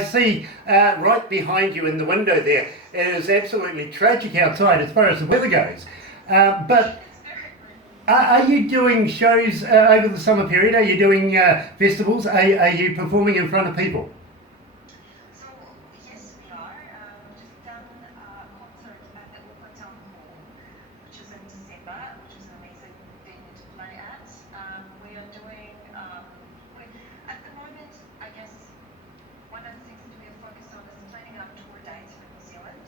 I see right behind you in the window there, it is absolutely tragic outside as far as the weather goes. But are you doing shows over the summer period? Are you doing festivals? Are you performing in front of people? So yes, we are. We just done a concert at the Open Town Hall, which is in December, which is an amazing venue to play at. We are doing. At the moment, I guess one of the things that we are focused on is planning our tour dates for New Zealand.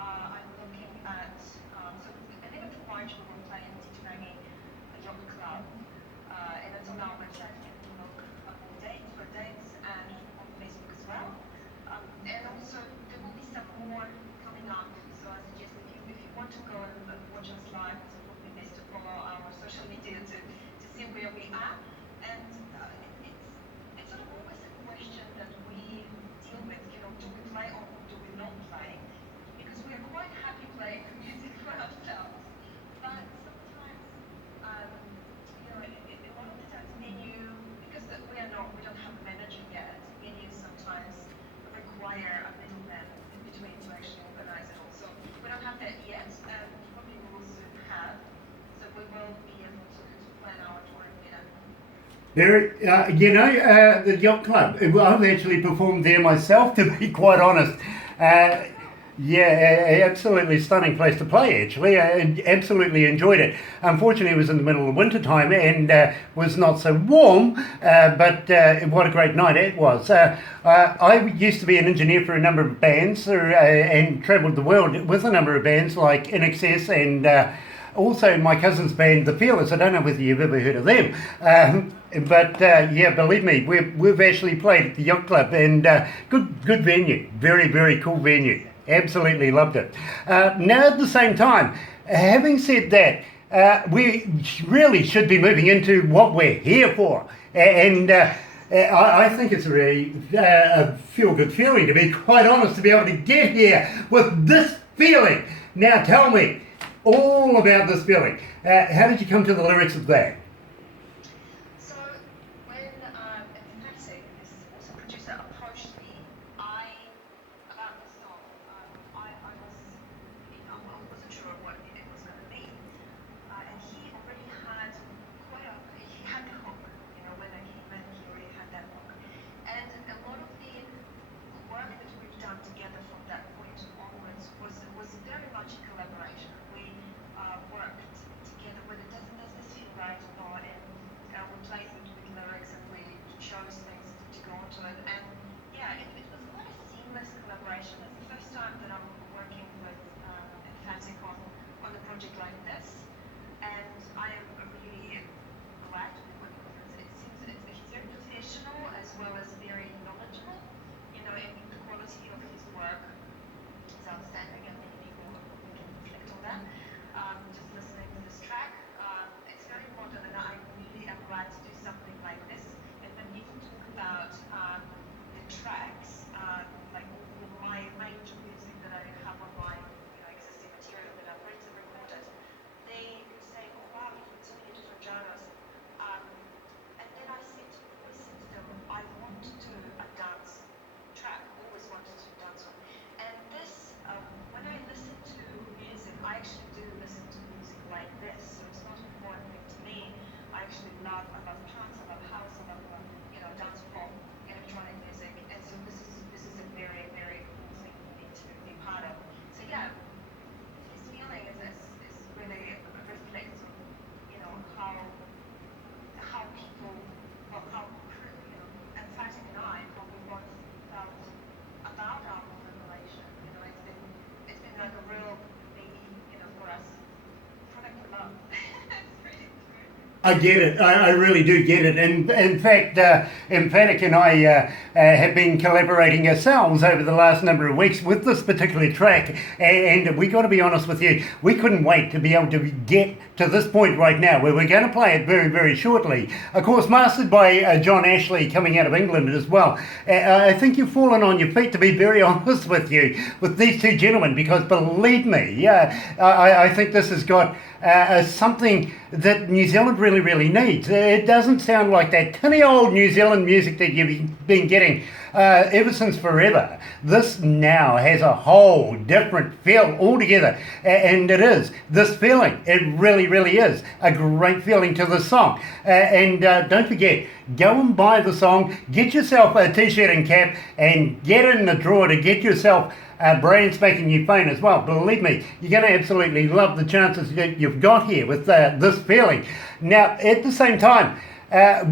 I'm looking at so 11th of March we will play in Titirangi Yacht Club, and it's on our website. You can look up the dates for dates and on Facebook as well. And also there will be some more coming up. So I suggest if you want to go and watch us live, it would be best to follow our social media to see where we are. And it's sort of always a question that we deal with. Do we play or do we not play? Because we are quite happy playing music for ourselves. But sometimes, a lot of the times venue, because we don't have a manager yet, venues sometimes require a middleman in between to actually organize it all. So we don't have that yet, and probably we will soon have. So we will be able to plan our touring better. The Yacht Club, I've actually performed there myself, to be quite honest. Absolutely stunning place to play, actually. I absolutely enjoyed it. Unfortunately, it was in the middle of winter time and was not so warm, but what a great night it was. I used to be an engineer for a number of bands and travelled the world with a number of bands like In Excess and also my cousin's band, The Fearless. I don't know whether you've ever heard of them. Believe me, we've actually played at the Yacht Club and good venue. Very, very cool venue. Absolutely loved it. Now at the same time, having said that, we really should be moving into what we're here for. And I think it's really a feel-good feeling, to be quite honest, to be able to get here with this feeling. Now tell me all about this feeling. How did you come to the lyrics of that? So when Emphatic, this also producer, approached me, about the song, I wasn't sure what it was going to be, and he already had he had the hook, when I came in, he already had that hook, and a lot of the work that we've done together from that point onwards was very much a collaboration. We worked together with it. Does this feel right or not? And we played with lyrics and we chose things to go onto it. And it was quite a seamless collaboration. It's the first time that I'm working with Emphatic on a project like this. And I am really glad to be working with him. It seems he's very professional as well as very knowledgeable. In the quality of his work is outstanding, and many people can reflect on that. Just listening to this track, it's very modern, and I really am glad to do something like this. And when people talk about the tracks, like all my range of music that I have on my existing material that I've written and recorded, they say, "Oh wow, you've got so many different genres." And then I said to them, "I want to do a dance track. Always wanted to dance one." And this, when I listen to music, I actually do listen to music like this. So it's not a foreign thing to me. I love trance, I love house, I love dance pop, electronic music, and so this is a very, very cool thing for me to be part of. So this feeling is really reflects on how people, well, how Emphatic and I, how we both felt about our collaboration. It's been like a real baby, for us, product of love. It's really true. I get it. I really do get it. And in fact, Emphatic and I have been collaborating ourselves over the last number of weeks with this particular track. And we got to be honest with you, we couldn't wait to be able to get to this point right now where we're going to play it very, very shortly. Of course, mastered by John Ashley coming out of England as well. I think you've fallen on your feet, to be very honest with you, with these two gentlemen, because believe me, I think this has got something that New Zealand really needs. It doesn't sound like that tinny old New Zealand music that you've been getting ever since forever, this now has a whole different feel altogether. And it is this feeling. It really, really is a great feeling to the song. And don't forget, go and buy the song, get yourself a t-shirt and cap, and get in the drawer to get yourself a brand spanking new phone as well. Believe me, you're going to absolutely love the chances that you've got here with this feeling. Now, at the same time,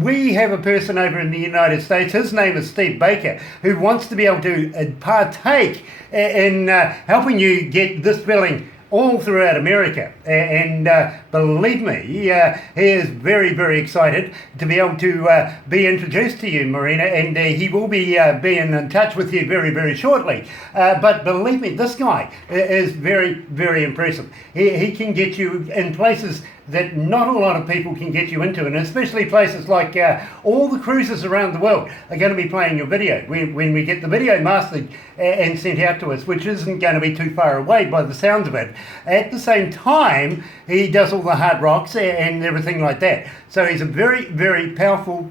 we have a person over in the United States, his name is Steve Baker, who wants to be able to partake in helping you get this feeling all throughout America. And believe me, he is very, very excited to be able to be introduced to you, Marina, and he will be being in touch with you very, very shortly. But believe me, this guy is very, very impressive. He can get you in places that not a lot of people can get you into, and especially places like all the cruises around the world are going to be playing your video when we get the video mastered and sent out to us, which isn't going to be too far away by the sounds of it. At the same time, he does all the hard rocks and everything like that. So he's a very, very powerful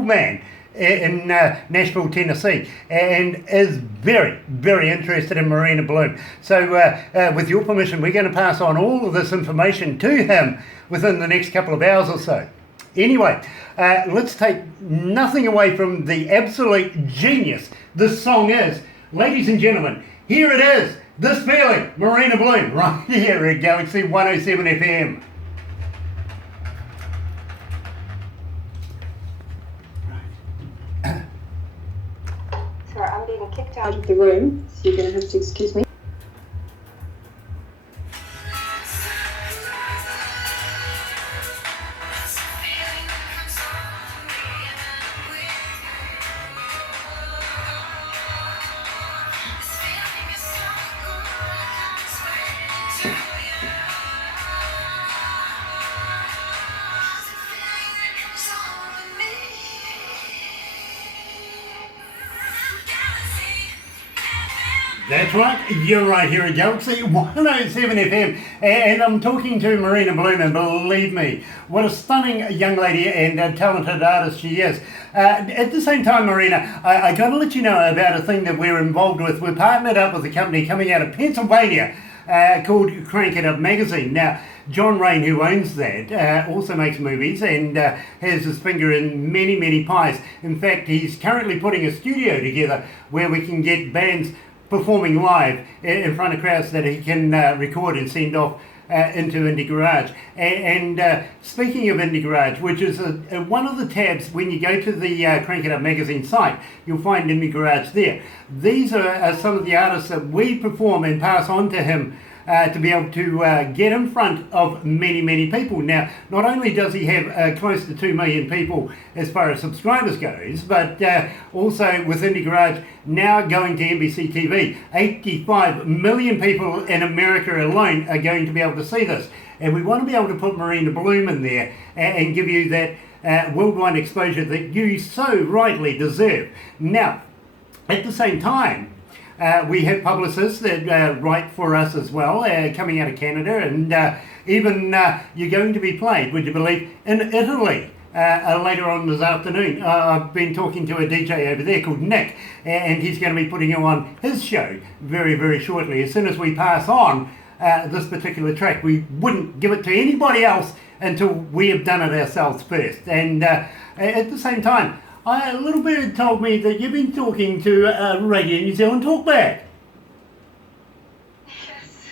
man in Nashville, Tennessee, and is very, very interested in Marina Bloom. So with your permission, we're going to pass on all of this information to him within the next couple of hours or so. Anyway, let's take nothing away from the absolute genius this song is. Ladies and gentlemen, here it is, this feeling, Marina Bloom, right here at Galaxy 107 FM. Sorry, I'm being kicked out of the room, so you're going to have to excuse me. That's right, you're right here at Galaxy 107 FM, and I'm talking to Marina Bloom, and believe me, what a stunning young lady and a talented artist she is. At the same time, Marina, I got to let you know about a thing that we're involved with. We're partnered up with a company coming out of Pennsylvania called Crank It Up Magazine. Now, John Rain, who owns that, also makes movies and has his finger in many, many pies. In fact, he's currently putting a studio together where we can get bands performing live in front of crowds that he can record and send off into Indie Garage. And speaking of Indie Garage, which is one of the tabs when you go to the Crank It Up Magazine site, you'll find Indie Garage there. These are some of the artists that we perform and pass on to him to be able to get in front of many, many people. Now, not only does he have close to 2 million people as far as subscribers goes, but also with Indie Garage now going to NBC TV, 85 million people in America alone are going to be able to see this. And we want to be able to put Marina Bloom in there and give you that worldwide exposure that you so rightly deserve. Now, at the same time, we have publicists that write for us as well, coming out of Canada, and even you're going to be played, would you believe, in Italy later on this afternoon. I've been talking to a DJ over there called Nick, and he's going to be putting you on his show very, very shortly. As soon as we pass on this particular track, we wouldn't give it to anybody else until we have done it ourselves first. And at the same time, a little bit told me that you've been talking to Radio New Zealand Talkback. Yes.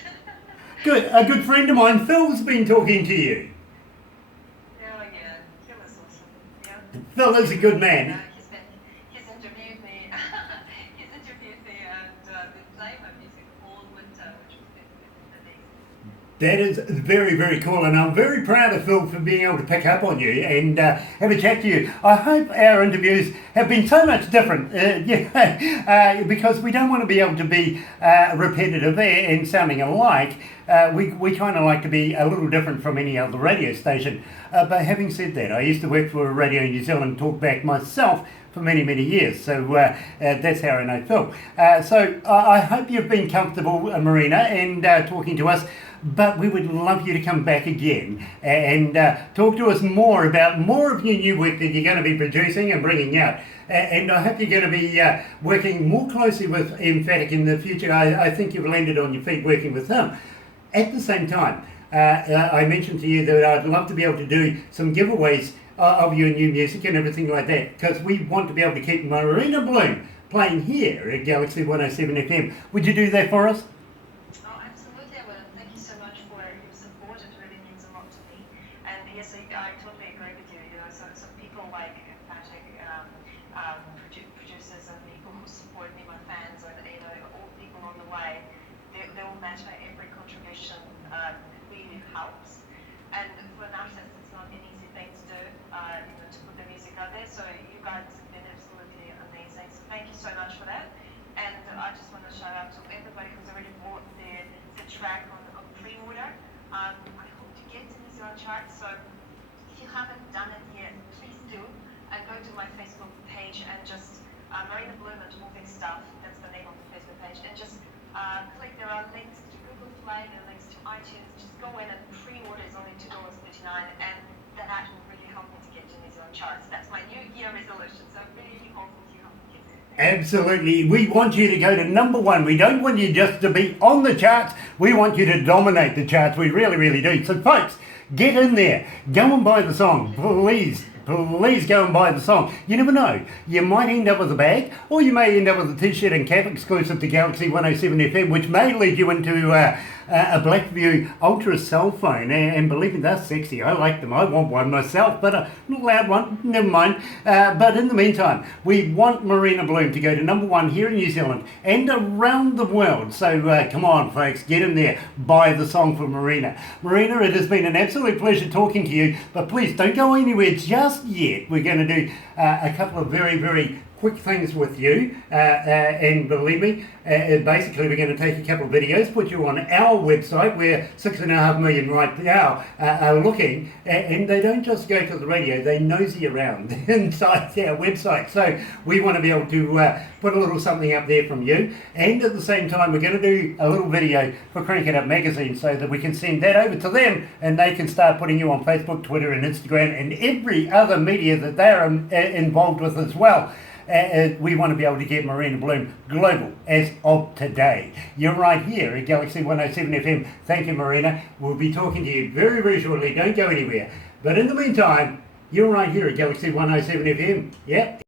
Good. A good friend of mine, Phil's been talking to you. Oh yeah, he was awesome. Yeah. Phil is a good man. He's interviewed me. He's interviewed me and been playing my music all winter, which has been amazing. That is very, very cool, and I'm very proud of Phil for being able to pick up on you and have a chat to you. I hope our interviews have been so much different, because we don't want to be able to be repetitive and sounding alike. We kind of like to be a little different from any other radio station. But having said that, I used to work for Radio New Zealand Talkback myself for many, many years. So that's how I know Phil. So I hope you've been comfortable, Marina, and talking to us. but we would love you to come back again and talk to us more about more of your new work that you're going to be producing and bringing out. And I hope you're going to be working more closely with Emphatic in the future. I think you've landed on your feet working with him. At the same time, I mentioned to you that I'd love to be able to do some giveaways of your new music and everything like that, because we want to be able to keep Marina Bloom playing here at Galaxy 107 FM. Would you do that for us? Oh, absolutely, I will. Thank you so much for your support. It really means a lot to me. And yes, I totally agree with you. So people like Patrick, producers and people who support me, my fans, and all people on the way, they will matter. Every contribution really helps. And for an artist, it's not an easy thing to do, to put the music out there. So you guys have been absolutely amazing. So thank you so much for that. And I just want to shout out to everybody who's already bought the track on pre-order. I hope to get to New Zealand charts. So if you haven't done it yet, please do. And go to my Facebook page and just Marina Bloom and Moving Stuff. That's the name of the Facebook page. And just click. There are links to Google Play, there are links to iTunes. Just go in and pre-order is only $2.39, and that will really help me to get to New Zealand charts. That's my New Year resolution. So really hopeful you help me get there. Absolutely. We want you to go to number one. We don't want you just to be on the charts. We want you to dominate the charts. We really, really do. So folks, get in there. Go and buy the song. Please go and buy the song. You never know. You might end up with a bag, or you may end up with a t-shirt and cap exclusive to Galaxy 107 FM, which may lead you into a Blackview Ultra cell phone. And believe me, they're sexy. I like them. I want one myself, but a loud one. Never mind. But in the meantime, we want Marina Bloom to go to number one here in New Zealand and around the world. So come on, folks, get in there. Buy the song for Marina. Marina, it has been an absolute pleasure talking to you, but please don't go anywhere just yet. We're going to do a couple of very, very quick things with you, and believe me, basically we're going to take a couple of videos, put you on our website where 6.5 million right now are looking, and they don't just go to the radio, they nosy around inside our website. So we want to be able to put a little something up there from you, and at the same time we're going to do a little video for Crank It Up magazine so that we can send that over to them and they can start putting you on Facebook, Twitter and Instagram and every other media that they're involved with as well. We want to be able to get Marina Bloom global as of today. You're right here at Galaxy 107 FM. Thank you, Marina. We'll be talking to you very, very shortly. Don't go anywhere. But in the meantime, you're right here at Galaxy 107 FM. Yep.